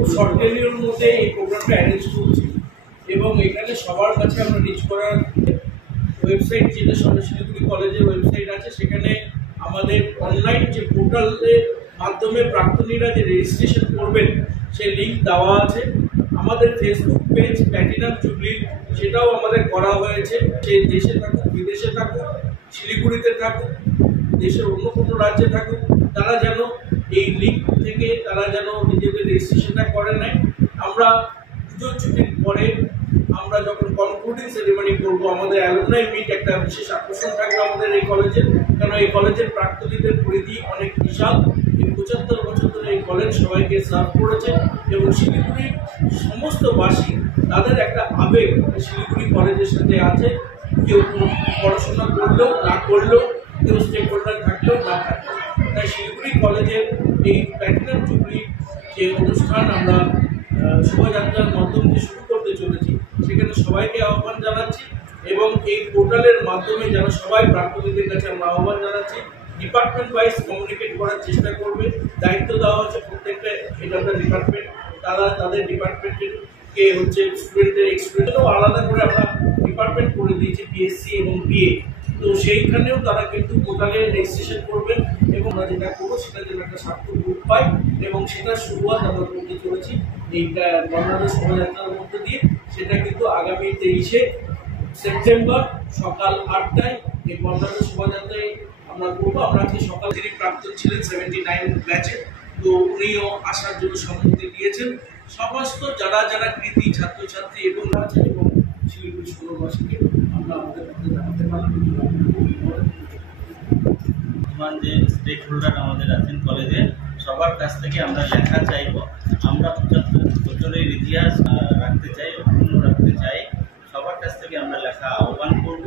খুব short tenure মধ্যে এই প্রোগ্রামটা অ্যারেঞ্জ করছি এবং এখানে সবার কাছে আমরা রিচ করার ওয়েবসাইট, যেটা শিলিগুড়ি কলেজের ওয়েবসাইট আছে, সেখানে আমাদের অনলাইন যে পোর্টালের মাধ্যমে প্রাক্তনীরা যে রেজিস্ট্রেশন করবেন সেই লিঙ্ক দেওয়া আছে। আমাদের ফেসবুক পেজ প্ল্যাটিনাম জুবলি, সেটাও আমাদের করা হয়েছে। সে দেশে থাকুক, বিদেশে থাকুক, শিলিগুড়িতে থাকুক, দেশের অন্য কোনো রাজ্যে থাকুক, তারা যেন এই লিঙ্ক থেকে তারা যেন নিজেদের রেজিস্ট্রেশনটা করে নেয়। আমরা পুজোর ছুটির পরে আমরা যখন কনক্লুডিং সেরেমনি করবো, আমাদের অ্যালুমনাই মিট একটা বিশেষ আকর্ষণ থাকবে আমাদের এই কলেজের, কারণ এই কলেজের প্রাক্তনীদের পরিধি অনেক বিশাল। 75 বছর ধরে এই কলেজ সবাইকে সার্ভ করেছে এবং শিলিগুড়ির সমস্ত বাসী তাদের একটা আবেগ শিলিগুড়ি কলেজের সাথে আছে। কেউ পড়াশোনা করলেও না করলেও, কেউ স্টেক হোল্ডার থাকলেও না থাকলেও, তাই শিলিগুড়ি কলেজের এই প্ল্যাটিনাম জুবলি যে অনুষ্ঠান আমরা শোভাযাত্রার মাধ্যম দিয়ে শুরু করতে চলেছি, সেখানে সবাইকে আহ্বান জানাচ্ছি এবং এই পোর্টালের মাধ্যমে যেন সবাই প্রাক্তনীদের কাছে আমরা আহ্বান জানাচ্ছি ডিপার্টমেন্ট ওয়াইজ কমিউনিকেট করার চেষ্টা করবে। দায়িত্ব দেওয়া হচ্ছে প্রত্যেকটা হেড অফ দ্য ডিপার্টমেন্ট, তারা তাদের ডিপার্টমেন্টের কে হচ্ছে স্টুডেন্টদের এক্সপিরিয়েন্সও আলাদা করে আমরা ডিপার্টমেন্ট করে দিয়েছি, বিএসসি এবং বিএ। তো সেইখানেও তারা কিন্তু পোর্টালে রেজিস্ট্রেশন করবেন এবং আমরা যেটা করবো সেটা যেন একটা সার্থক রূপ পাই এবং সেটার শুরুয়াত আমরা করতে চলেছি এইটা বর্ণাঢ্য শোভাযাত্রার মধ্যে দিয়ে। সেটা কিন্তু আগামী 23শে সেপ্টেম্বর সকাল 8টায় এই বর্ণাঢ্য শোভাযাত্রায় আমরা করবো। আমরা আজকে সকাল, যিনি প্রাক্তন ছিলেন 79 ব্যাচে, তো উনিও আসার জন্য সম্মতি দিয়েছেন। সমস্ত যারা যারা কৃতি ছাত্রছাত্রী এবং আছে এবং শিলিগুড়ি শহরবাসীকে আমরা আমাদের মধ্যে জানাতে পারলাম। যে স্টেক হোল্ডার আমাদের আছেন কলেজে, সবার কাছ থেকে আমরা লেখা চাইব। আমরা 75 বছরের ইতিহাস রাখতে চাই, অক্ষুণ্ণ রাখতে চাই। সবার কাছ থেকে আমরা লেখা আহ্বান করব।